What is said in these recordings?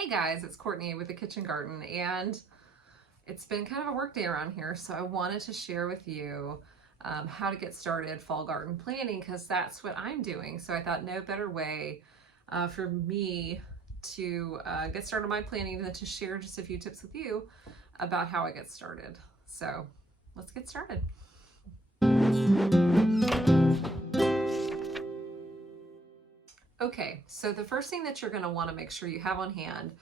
Hey guys, it's Courtney with the Kitchen Garden, and it's been kind of a work day around here, so I wanted to share with you how to get started fall garden planning, because that's what I'm doing. So I thought no better way for me to get started on my planning than to share just a few tips with you about how I get started. So let's get started. Okay, so the first thing that you're going to want to make sure you have on hand,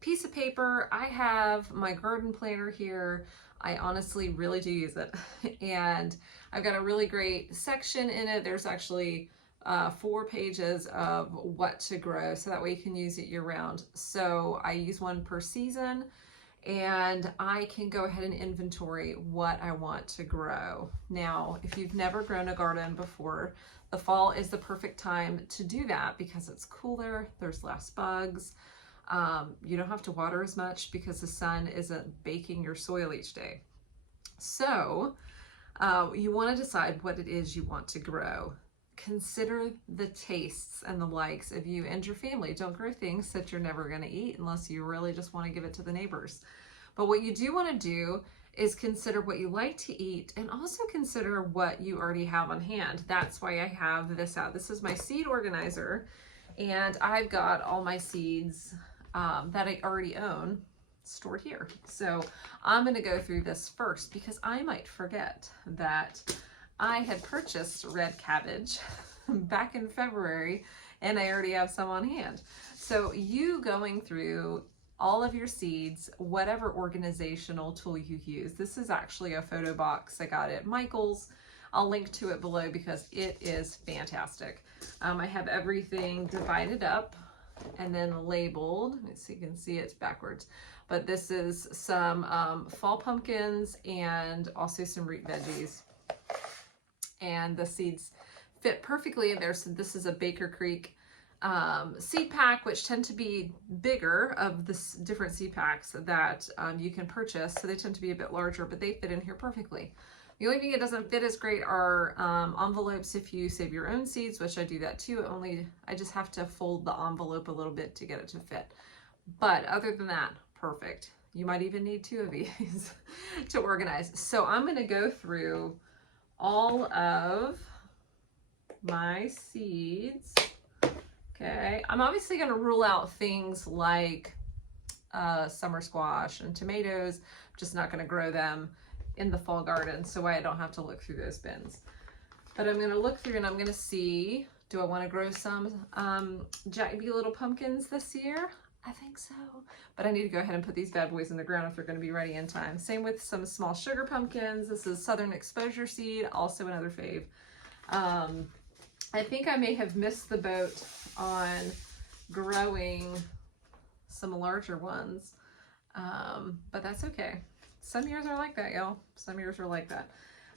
piece of paper. I have my garden planner here. I honestly really do use it. And I've got a really great section in it. There's actually 4 pages of what to grow, so that way you can use it year round. So I use one per season, and I can go ahead and inventory what I want to grow. Now, if you've never grown a garden before, the fall is the perfect time to do that because it's cooler, there's less bugs, you don't have to water as much because the sun isn't baking your soil each day. So you want to decide what it is you want to grow. Consider the tastes and the likes of you and your family. Don't grow things that you're never going to eat unless you really just want to give it to the neighbors. But what you do want to do is consider what you like to eat, and also consider what you already have on hand. That's why I have this out. This is my seed organizer, and I've got all my seeds that I already own stored here. So I'm going to go through this first because I might forget that I had purchased red cabbage back in February, and I already have some on hand. So you going through all of your seeds, whatever organizational tool you use. This is actually a photo box I got at Michael's. I'll link to it below because it is fantastic. I have everything divided up and then labeled. Let me see, you can see it's backwards. But this is some fall pumpkins and also some root veggies. And the seeds fit perfectly in there. So this is a Baker Creek seed pack, which tend to be bigger of the different seed packs that you can purchase. So they tend to be a bit larger, but they fit in here perfectly. The only thing it doesn't fit as great are envelopes if you save your own seeds, which I do that too. I just have to fold the envelope a little bit to get it to fit. But other than that, perfect. You might even need 2 of these to organize. So I'm going to go through all of my seeds. Okay, I'm obviously going to rule out things like summer squash and tomatoes. I'm just not going to grow them in the fall garden, so I don't have to look through those bins. But I'm going to look through and I'm going to see, do I want to grow some Jack B. Little pumpkins this year? I think so. But I need to go ahead and put these bad boys in the ground if they're going to be ready in time. Same with some small sugar pumpkins. This is Southern Exposure seed, also another fave. I think I may have missed the boat on growing some larger ones, but that's okay. Some years are like that, y'all. Some years are like that.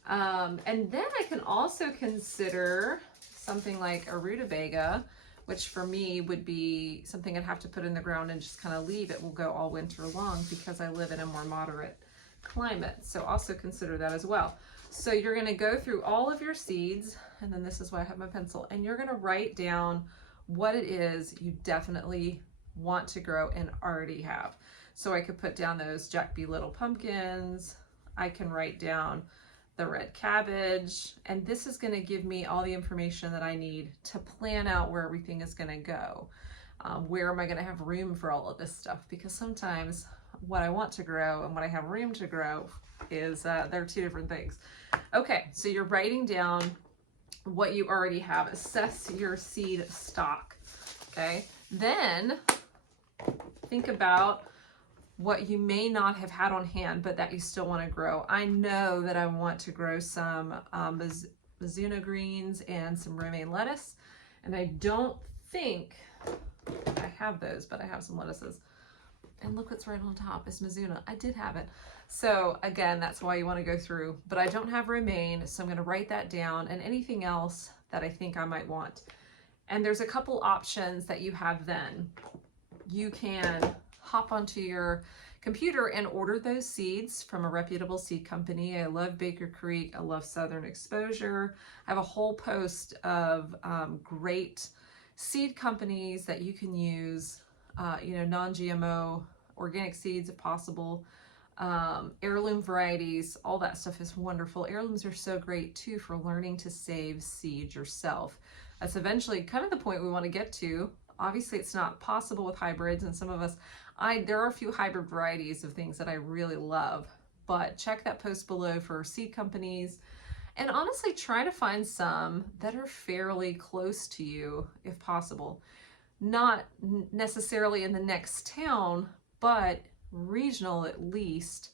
And then I can also consider something like a rutabaga, which for me would be something I'd have to put in the ground and just kind of leave. It will go all winter long because I live in a more moderate climate. So also consider that as well. So you're going to go through all of your seeds, and then this is why I have my pencil, and you're going to write down what it is you definitely want to grow and already have. So I could put down those Jack B. Little pumpkins. I can write down the red cabbage, and this is going to give me all the information that I need to plan out where everything is going to go. Where am I going to have room for all of this stuff? Because sometimes what I want to grow and what I have room to grow is they're 2 different things. Okay, so you're writing down what you already have. Assess your seed stock. Okay, then think about what you may not have had on hand, but that you still want to grow. I know that I want to grow some Mizuna greens and some romaine lettuce, and I don't think I have those, but I have some lettuces. And look what's right on top is Mizuna. I did have it. So again, that's why you want to go through, but I don't have romaine, so I'm going to write that down, and anything else that I think I might want. And there's a couple options that you have then. You can hop onto your computer and order those seeds from a reputable seed company. I love Baker Creek. I love Southern Exposure. I have a whole post of great seed companies that you can use you know, non-GMO organic seeds if possible. Heirloom varieties, all that stuff is wonderful. Heirlooms are so great too for learning to save seeds yourself. That's eventually kind of the point we want to get to. Obviously it's not possible with hybrids, and some of us, there are a few hybrid varieties of things that I really love, but check that post below for seed companies, and honestly try to find some that are fairly close to you if possible. Not necessarily in the next town, but regional at least.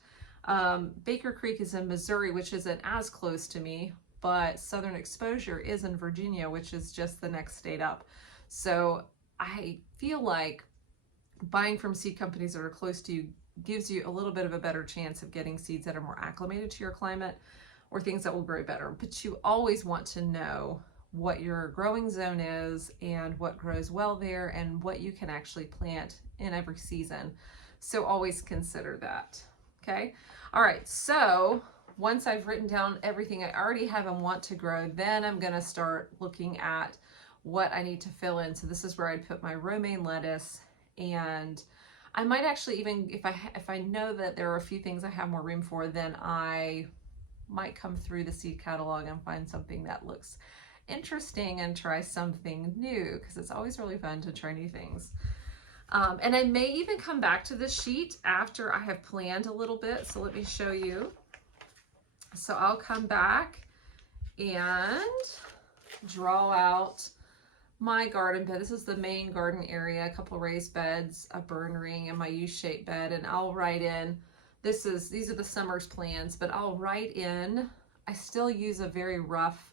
Baker Creek is in Missouri, which isn't as close to me, but Southern Exposure is in Virginia, which is just the next state up. So I feel like buying from seed companies that are close to you gives you a little bit of a better chance of getting seeds that are more acclimated to your climate or things that will grow better. But you always want to know what your growing zone is and what grows well there and what you can actually plant in every season. So always consider that, okay? All right, so once I've written down everything I already have and want to grow, then I'm gonna start looking at what I need to fill in. So this is where I'd put my romaine lettuce, and I might actually even, if I know that there are a few things I have more room for, then I might come through the seed catalog and find something that looks interesting and try something new, because it's always really fun to try new things. And I may even come back to this sheet after I have planned a little bit. So let me show you. So I'll come back and draw out my garden bed. This is the main garden area, a couple raised beds, a burn ring, and my U-shaped bed. And I'll write in, these are the summer's plans, but I'll write in, I still use a very rough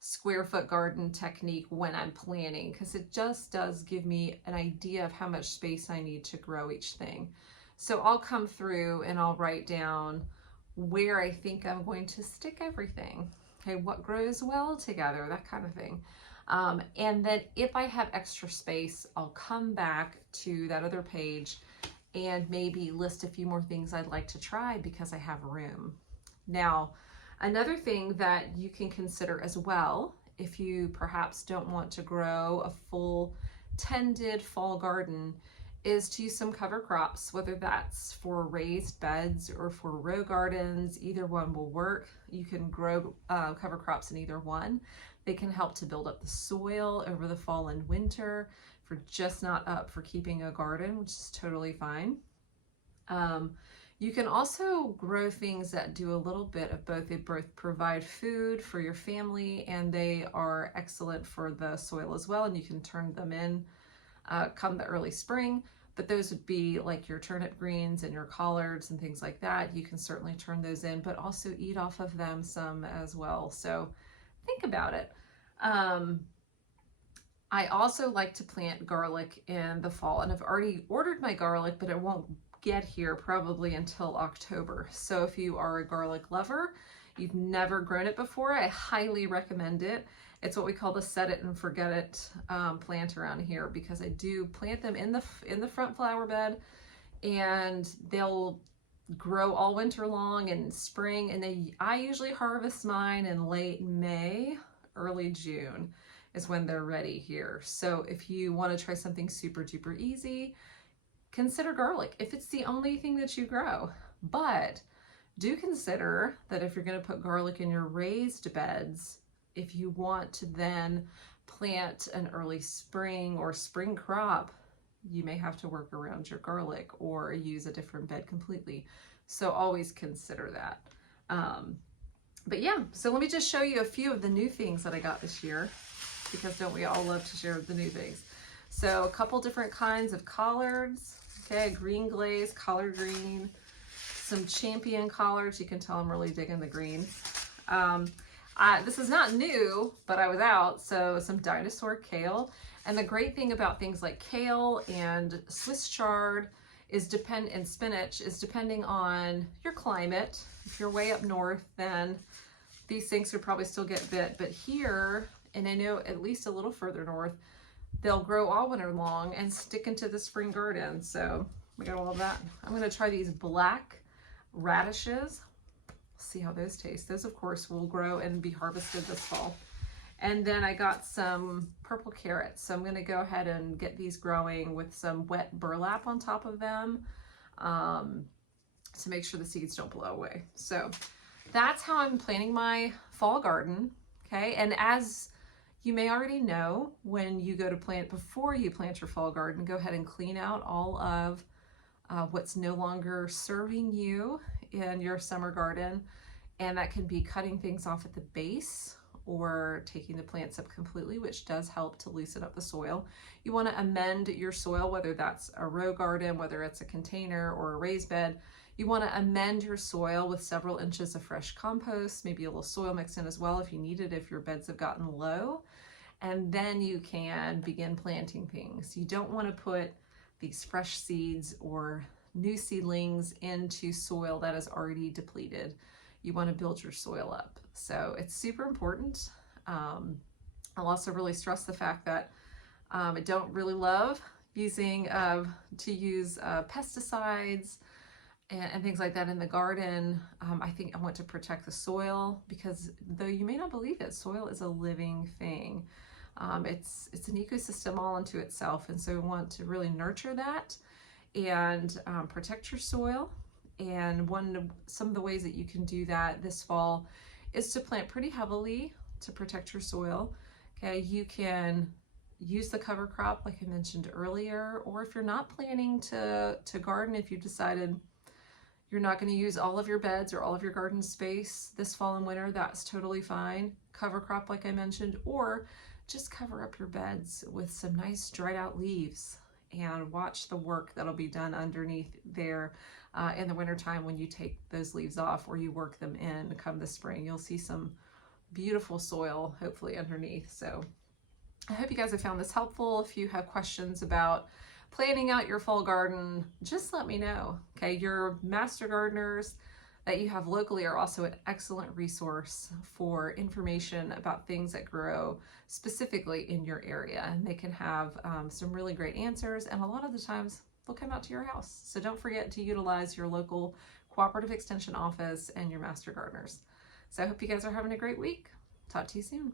square foot garden technique when I'm planning, because it just does give me an idea of how much space I need to grow each thing. So I'll come through and I'll write down where I think I'm going to stick everything. Okay, what grows well together, that kind of thing. And then if I have extra space, I'll come back to that other page and maybe list a few more things I'd like to try because I have room. Now, another thing that you can consider as well, if you perhaps don't want to grow a full tended fall garden, is to use some cover crops, whether that's for raised beds or for row gardens. Either one will work. You can grow cover crops in either one. They can help to build up the soil over the fall and winter if you're just not up for keeping a garden, which is totally fine. You can also grow things that do a little bit of both. They both provide food for your family and they are excellent for the soil as well, and you can turn them in come the early spring. But those would be like your turnip greens and your collards and things like that. You can certainly turn those in, but also eat off of them some as well. So think about it. I also like to plant garlic in the fall, and I've already ordered my garlic, but it won't get here probably until October. So if you are a garlic lover, you've never grown it before, I highly recommend it. It's what we call the set it and forget it plant around here, because I do plant them in the front flower bed, and they'll grow all winter long and spring, and I usually harvest mine in late May, early June is when they're ready here. So if you want to try something super duper easy, consider garlic if it's the only thing that you grow. But do consider that if you're going to put garlic in your raised beds, if you want to then plant an early spring or spring crop, you may have to work around your garlic or use a different bed completely. So always consider that. But yeah, so let me just show you a few of the new things that I got this year, because don't we all love to share the new things. So a couple different kinds of collards. Okay, green glaze, collard green, some champion collards. You can tell I'm really digging the green. This is not new, but I was out, so some dinosaur kale. And the great thing about things like kale and Swiss chard and spinach is depending on your climate. If you're way up north, then these things could probably still get bit. But here, and I know at least a little further north, they'll grow all winter long and stick into the spring garden. So we got all of that. I'm going to try these black radishes. See how those taste. Those, of course, will grow and be harvested this fall. And then I got some purple carrots. So I'm gonna go ahead and get these growing with some wet burlap on top of them to make sure the seeds don't blow away. So that's how I'm planning my fall garden, okay? And as you may already know, when you go to plant, before you plant your fall garden, go ahead and clean out all of what's no longer serving you in your summer garden. And that can be cutting things off at the base or taking the plants up completely, which does help to loosen up the soil. You want to amend your soil, whether that's a row garden, whether it's a container or a raised bed. You want to amend your soil with several inches of fresh compost, maybe a little soil mixed in as well if you need it, if your beds have gotten low. And then you can begin planting things. You don't want to put these fresh seeds or new seedlings into soil that is already depleted. You want to build your soil up. So it's super important. I'll also really stress the fact that I don't really love using pesticides and things like that in the garden. I think I want to protect the soil because, though you may not believe it, soil is a living thing. It's an ecosystem all unto itself, and so we want to really nurture that and protect your soil. And some of the ways that you can do that this fall is to plant pretty heavily to protect your soil. Okay, you can use the cover crop like I mentioned earlier, or if you're not planning to garden, if you've decided you're not going to use all of your beds or all of your garden space this fall and winter, that's totally fine. Cover crop like I mentioned, or just cover up your beds with some nice dried out leaves and watch the work that'll be done underneath there in the wintertime when you take those leaves off or you work them in come the spring. You'll see some beautiful soil hopefully underneath. So I hope you guys have found this helpful. If you have questions about planning out your fall garden, just let me know. Okay, your master gardeners that you have locally are also an excellent resource for information about things that grow specifically in your area, and they can have some really great answers, and a lot of the times they'll come out to your house. So don't forget to utilize your local cooperative extension office and your master gardeners. So I hope you guys are having a great week. Talk to you soon.